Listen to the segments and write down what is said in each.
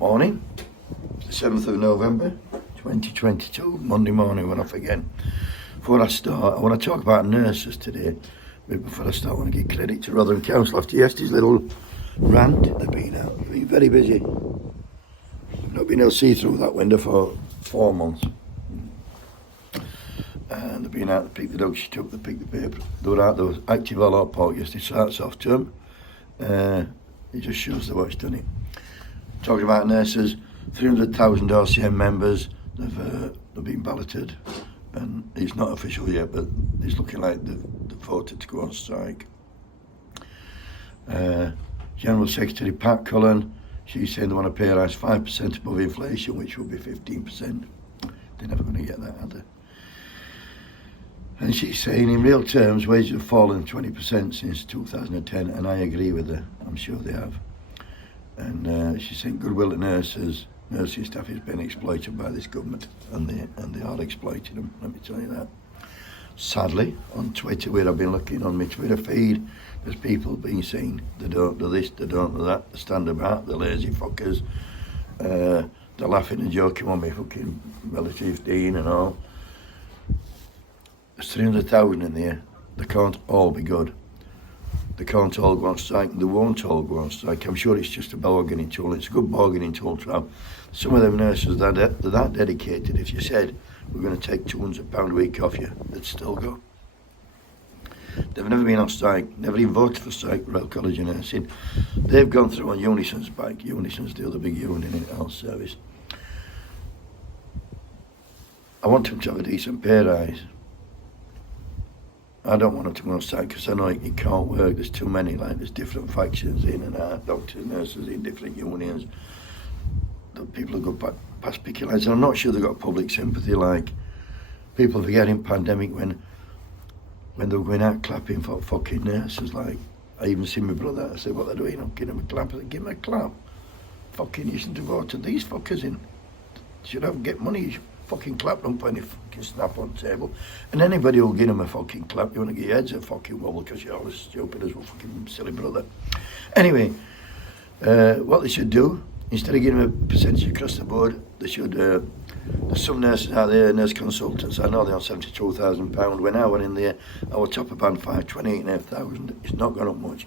Morning, the 7th of November 2022, Monday morning. We're off again. Before I start, I want to talk about nurses today. But before I start, I want to give credit to Rotherham Council after yesterday's little rant. They've been out, they've been very busy. I've not been able to see through that window for 4 months. And they've been out to pick the dog shit up, they picked the paper. They were out, there was active all out park yesterday, so that's off term. It just shows the what's done it. Talking about nurses, 300,000 RCM members, they've been balloted, and it's not official yet, but it's looking like they've voted to go on strike. General Secretary Pat Cullen, she's saying they want to pay a rise 5% above inflation, which will be 15%. They're never going to get that, are they? And she's saying in real terms, wages have fallen 20% since 2010, and I agree with her, I'm sure they have. And she's saying goodwill to nurses, nursing staff is being exploited by this government, and they are exploiting them, let me tell you that. Sadly, on Twitter, where I've been looking on my Twitter feed, there's people being saying they don't do this, they don't do that, they stand about, they're lazy fuckers, they're laughing and joking on me fucking relative Dean and all. There's 300,000 in there, they can't all be good. They can't all go on strike, and they won't all go on strike. I'm sure it's just a bargaining tool. It's a good bargaining tool to have. Some of them nurses, they're that dedicated. If you said, we're going to take £200 a week off you, they'd still go. They've never been on strike, never even voted for strike, Royal College of Nursing. They've gone through on Unison's back. Unison's the other big union in the health service. I want them to have a decent pay rise. I don't want them to go on strike because I know it can't work. There's too many, like there's different factions in and out, doctors, nurses in different unions. The people who go past picking lines. I'm not sure they've got public sympathy like people forget in pandemic when they were going out clapping for fucking nurses. Like, I even see my brother, I said, what they're doing, I'm giving them a clap. I said, give them a clap. Fucking, you shouldn't have voted these fuckers in. Should have get money, you should fucking clap, don't put any fucking snap on the table. And anybody who'll give them a fucking clap, you want to get your heads a fucking wobble because you're all as stupid as a fucking silly brother. Anyway, what they should do, instead of giving them a percentage across the board, they should, there's some nurses out there, nurse consultants, I know they're on £72,000. When I went in there, our top of band 5, 28,500. It's not gone up much.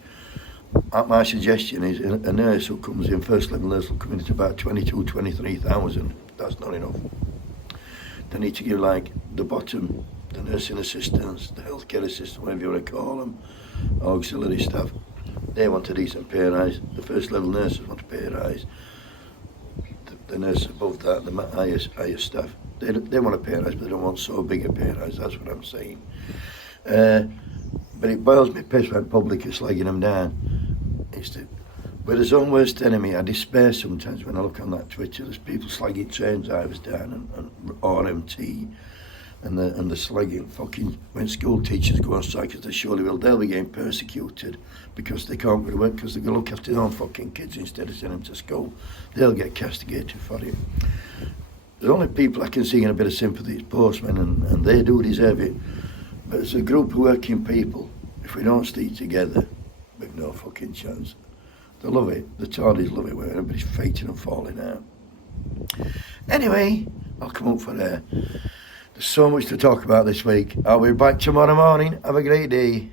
My suggestion is a nurse who comes in, first level nurse will come in at about 22, 23,000. That's not enough. They need to give like the bottom, the nursing assistants, the healthcare assistants, whatever you want to call them, auxiliary staff. They want a decent pay rise. The first level nurses want a pay rise. The nurses above that, the higher staff, they want a pay rise, but they don't want so big a pay rise. That's what I'm saying. But it boils me piss when public is slagging them down. We're his own worst enemy. I despair sometimes when I look on that Twitter. There's people slagging train drivers down and RMT, and the slagging fucking when school teachers go on strike, as they surely will. They'll be getting persecuted because they can't go to work because they're going to look after their own fucking kids instead of sending them to school. They'll get castigated for it. The only people I can see in a bit of sympathy is postmen, and they do deserve it. But as a group of working people, if we don't stick together, we've no fucking chance. They love it. The Tories love it when everybody's fighting and falling out. Anyway, I'll come up for there. There's so much to talk about this week. I'll be back tomorrow morning. Have a great day.